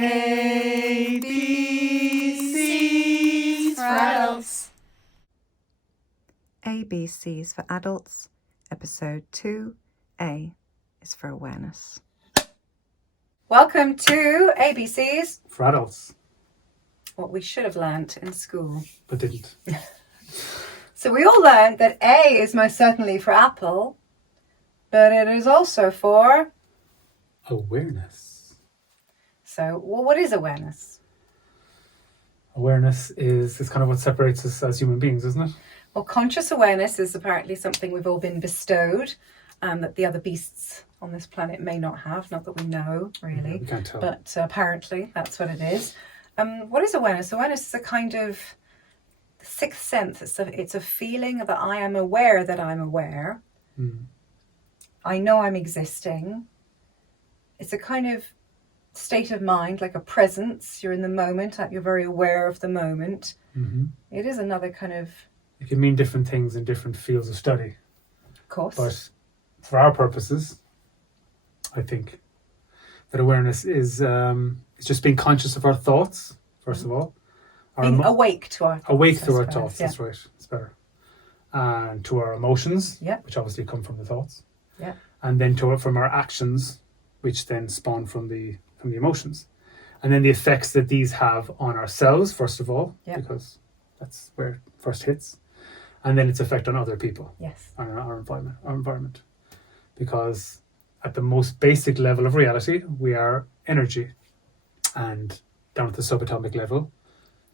A, B, C's for adults. ABCs for Adults, Episode 2, A is for Awareness. Welcome to ABCs For adults, what we should have learnt in school. but didn't. So we all learned that A is most certainly for apple, but it is also for... Awareness. So, what is awareness? Awareness is kind of what separates us as human beings, isn't it? Well, conscious awareness is apparently something we've all been bestowed, that the other beasts on this planet may not have. Not that we know, really. Yeah, we can't tell. But apparently that's what it is. What is awareness? Awareness is a kind of sixth sense. It's a feeling that I am aware that I'm aware. I know I'm existing. It's a kind of state of mind, like a presence. You're in the moment, you're very aware of the moment. It is another kind of... It can mean different things in different fields of study. Of course. But for our purposes, I think that awareness is it's just being conscious of our thoughts, first of all. Being awake to our thoughts. Awake to our suppose, thoughts, yeah. that's right. It's better. And to our emotions, Yeah. which obviously come from the thoughts. Yeah. And then from our actions, which then spawn from the emotions. And then the effects that these have on ourselves, first of all, Yeah. because that's where it first hits. And then its effect on other people, Yes. on our environment. Because at the most basic level of reality, we are energy. And down at the subatomic level,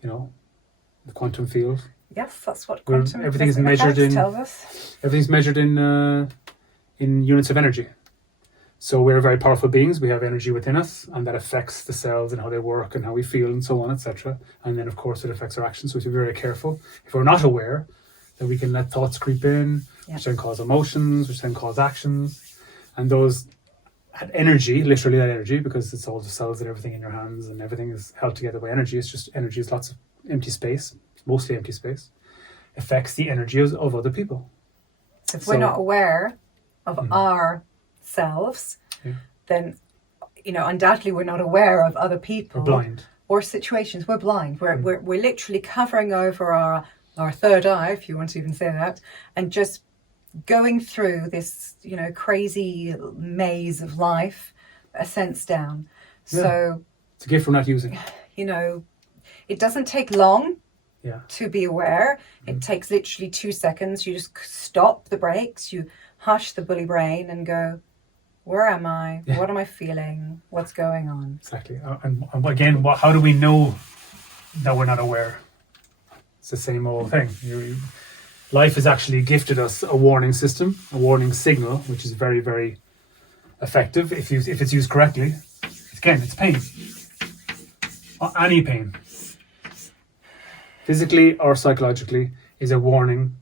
the quantum field. Yes, that's what quantum everything is measured in tells us. Everything's measured in units of energy. So we're very powerful beings. We have energy within us, and that affects the cells and how they work and how we feel and so on, etc. And then, of course, it affects our actions. So we have to be very careful. If we're not aware, then we can let thoughts creep in, which then cause emotions, which then cause actions. And those energy, literally that energy, because it's all the cells and everything in your hands and everything is held together by energy. It's just energy is lots of empty space, mostly empty space, affects the energy of other people. So if we're not aware of ourselves, then, undoubtedly we're not aware of other people. We're blind. Or situations. We're blind. We're literally covering over our third eye, if you want to even say that, and just going through this, crazy maze of life, a sense down. Yeah. So it's a gift we're not using. It doesn't take long Yeah. to be aware. It takes literally 2 seconds. You just stop the brakes, you hush the bully brain and go, where am I? Yeah. What am I feeling? What's going on? Exactly. And again, how do we know that we're not aware? It's the same old thing. Life has actually gifted us a warning system, a warning signal, which is very, very effective if it's used correctly. Again, it's pain. Any pain, physically or psychologically, is a warning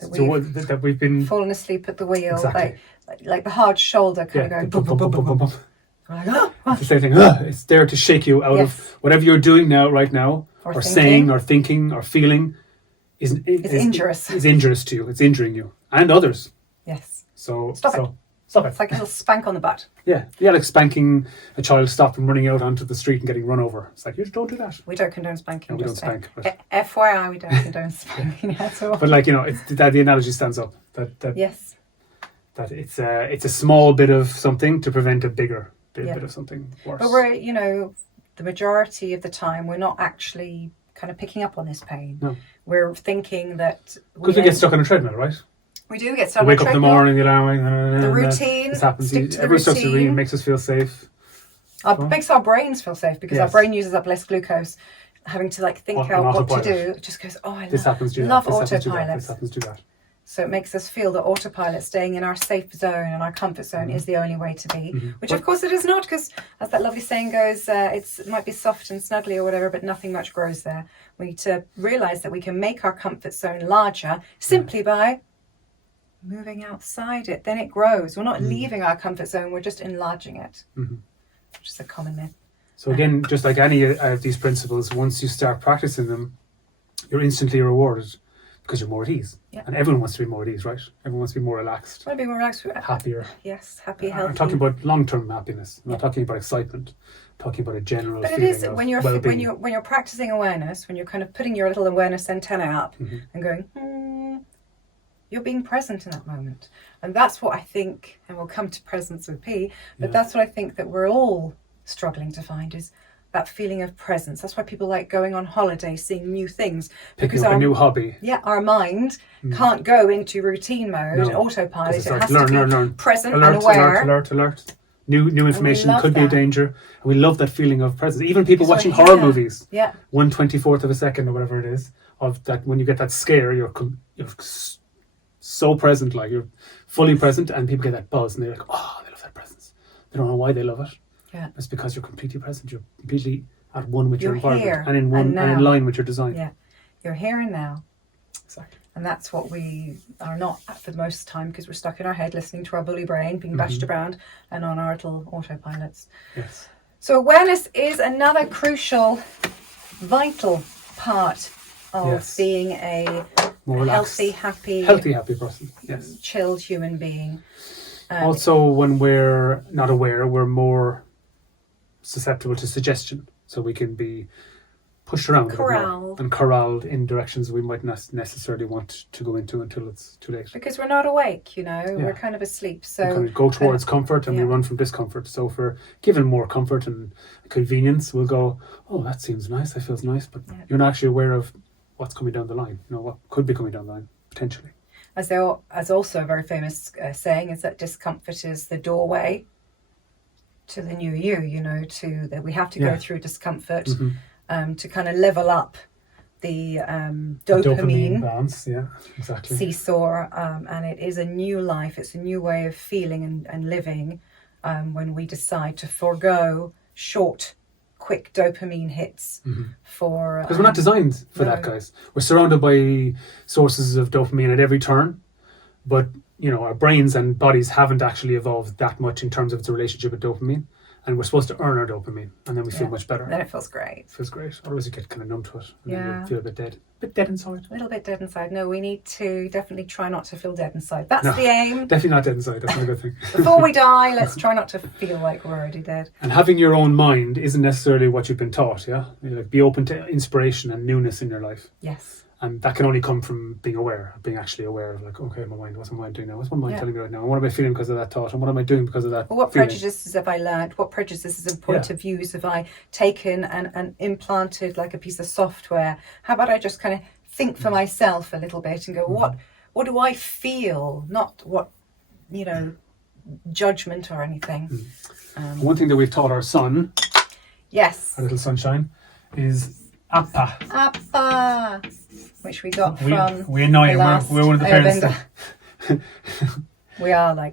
that we've been fallen asleep at the wheel, Exactly. like the hard shoulder kind of going boom, boom, boom, boom, boom. Like, It's the same thing. It's there to shake you out of whatever you're doing right now, or saying, or thinking, or feeling. Is injurious. Is injurious to you. It's injuring you and others. Yes. So Stop it. It's like a little spank on the butt. Yeah, like spanking a child, stop them running out onto the street and getting run over. It's like, you don't do that. We don't condone spanking. No, we don't spank. But FYI, we don't condone spanking at all. But it's that the analogy stands up. That yes. That it's a small bit of something to prevent a bigger bit of something worse. But we're, the majority of the time, we're not actually kind of picking up on this pain. No. We're thinking that... Because we get stuck on a treadmill, right? We do get stuck on a treadmill. Wake up in the morning, the alarm, the routine. This happens. Stick to the Everyone starts to routine. read, makes us feel safe. It makes our brains feel safe because our brain uses up less glucose. Having to think out what to do, it just goes, I love autopilot. This happens, do that. So it makes us feel that autopilot, staying in our safe zone and our comfort zone, is the only way to be. Which, of course, it is not, because as that lovely saying goes, it might be soft and snuggly or whatever, but nothing much grows there. We need to realise that we can make our comfort zone larger simply by moving outside it. Then it grows. We're not leaving our comfort zone, we're just enlarging it, which is a common myth. So again, just like any of these principles, once you start practicing them, you're instantly rewarded. because you're more at ease. Yeah. And everyone wants to be more at ease, right? Everyone wants to be more relaxed, Want to be more relaxed, happier. Yes, happy, healthy. I'm talking about long-term happiness. I'm not talking about excitement. I'm talking about a general But it feeling is of when you're well-being. when you're practicing awareness, when you're kind of putting your little awareness antenna up Mm-hmm. and going, you're being present in that moment, and that's what I think. And we'll come to presence with P, but that's what I think that we're all struggling to find is that feeling of presence. That's why people like going on holiday, seeing new things, Picking up a new hobby. Yeah, our mind can't go into routine mode, autopilot. It has to be present and aware. Alert. New information could be a danger. And we love that feeling of presence. Even people watching we're horror here. movies, Yeah. 1/24th of a second or whatever it is, of that when you get that scare, you're so present, like you're fully present, and people get that buzz and they're like, oh, they love that presence. They don't know why they love it. Yeah. It's because you're completely present. You're completely at one with your You're environment here and in line with your design. Yeah. You're here and now. Exactly. And that's what we are not at for the most time, because we're stuck in our head listening to our bully brain being bashed around and on our little autopilots. Yes. So awareness is another crucial, vital part of being a more relaxed, healthy person. Yes. Chilled human being. Also, when we're not aware, we're more susceptible to suggestion. So we can be pushed around and corralled in directions we might not necessarily want to go into until it's too late. Because we're not awake, we're kind of asleep. So we kind of go towards comfort and we run from discomfort. So if we're given more comfort and convenience, we'll go, oh, that seems nice, that feels nice, but you're not actually aware of what's coming down the line, what could be coming down the line, potentially. As also a very famous saying is that discomfort is the doorway to the new you, to that we have to go through discomfort to kind of level up the dopamine balance, exactly. seesaw, and it is a new life, it's a new way of feeling and living when we decide to forego short, quick dopamine hits for... Because we're not designed for that, guys. We're surrounded by sources of dopamine at every turn, but our brains and bodies haven't actually evolved that much in terms of its relationship with dopamine, and we're supposed to earn our dopamine, and then we feel much better. Then it feels great. Otherwise you get kind of numb to it, and then you feel a bit dead inside. A little bit dead inside. No, we need to definitely try not to feel dead inside. That's the aim. Definitely not dead inside. That's not a good thing. Before we die, let's try not to feel like we're already dead. And having your own mind isn't necessarily what you've been taught. Be open to inspiration and newness in your life. Yes. And that can only come from being actually aware of like, okay, my mind, what's my mind doing now? What's my mind telling me right now? And what am I feeling because of that thought? And what am I doing because of that what feeling? prejudices have I learned? What prejudices and point of views have I taken and implanted like a piece of software? How about I just kind of think for myself a little bit and go, what do I feel? Not what, judgment or anything. One thing that we've taught our son, yes, our little sunshine, is appa. Appa, which we got from we annoy him. We're one of the parents that... We are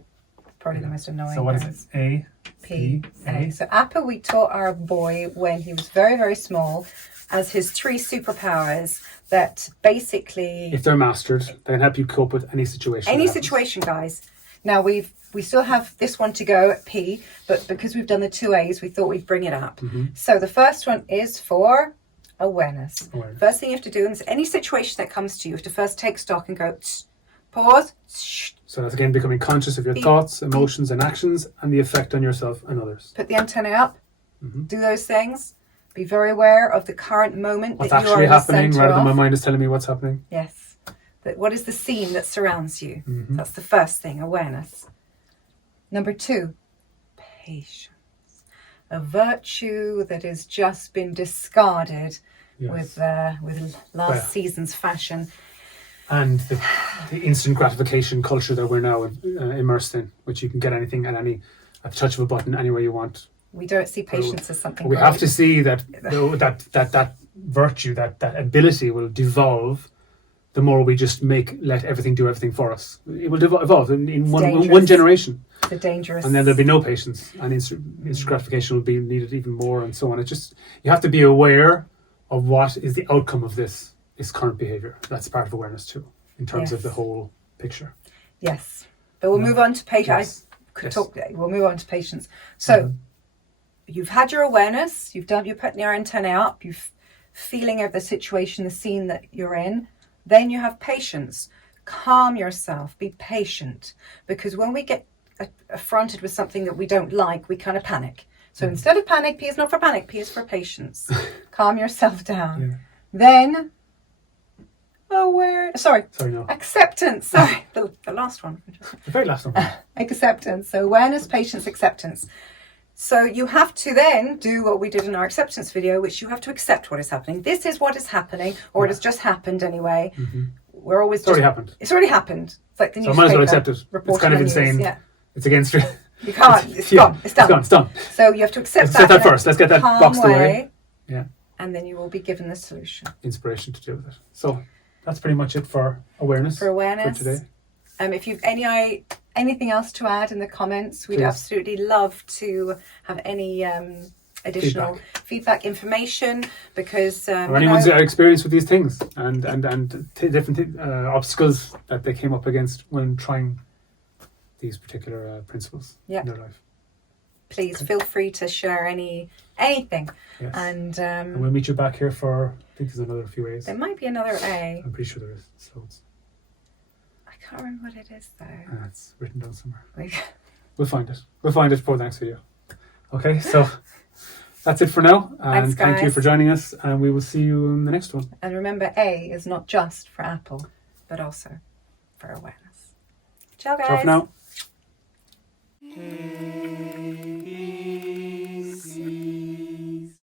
probably the most annoying. So what is it? A, P, A. So appa we taught our boy when he was very, very small as his 3 superpowers that basically... If they're mastered, they can help you cope with any situation. Any situation, guys. Now we still have this one to go at P, but because we've done the 2 A's, we thought we'd bring it up. So the first one is for... Awareness. First thing you have to do in any situation that comes to you, you have to first take stock and go, pause. So that's again becoming conscious of your thoughts, emotions and actions and the effect on yourself and others. Put the antenna up, do those things, be very aware of the current moment what's that you are actually in the happening center rather than of. my mind is telling me what's happening. Yes. What is the scene that surrounds you? That's the first thing, awareness. Number 2, patience. A virtue that has just been discarded with last season's fashion. And the instant gratification culture that we're now immersed in, which you can get anything at the touch of a button anywhere you want. We don't see patience as something we have to see that that virtue, that ability will devolve the more we just let everything do everything for us. It will evolve in one generation. It's dangerous. And then there'll be no patience, and instant gratification will be needed even more, and so on. It's just, you have to be aware of what is the outcome of this current behavior. That's part of awareness too, in terms of the whole picture. Yes. But we'll move on to patience. We'll move on to patience. So you've had your awareness, you're putting your antenna up, you're feeling of the situation, the scene that you're in. Then you have patience. Calm yourself, be patient, because when we get affronted with something that we don't like, we kind of panic. So instead of panic, P is not for panic, P is for patience. Calm yourself down. Yeah. Then acceptance. Sorry, the last one. The very last one. Acceptance. So awareness, patience, acceptance. So you have to then do what we did in our acceptance video, which you have to accept what is happening. This is what is happening, or it has just happened anyway. We're always It's already happened. It's already happened. It's like the So I newspaper. might as well accept it. It's kind of insane. Yeah. It's against you. You can't. It's gone. It's done. It's done. So you have to accept Let's accept that that first. Let's get that calm boxed away. way, Yeah. and then you will be given the solution. Inspiration to deal with it. So that's pretty much it for awareness. For awareness. For today. If you've anything else to add in the comments, we'd Please. absolutely love to have any additional feedback information, because or anyone's experience with these things and different obstacles that they came up against when trying these particular principles in their life. Please feel free to share anything. Yes. And we'll meet you back here for, I think there's another few A's. there might be another A. I'm pretty sure there is. So I can't remember what it is though. it's written down somewhere. We'll find it. We'll find it for the next video. Okay, so that's it for now. And Thanks, thank you guys. for joining us. And we will see you in the next one. And remember, A is not just for Apple, but also for awareness. Ciao, guys. Ciao for now.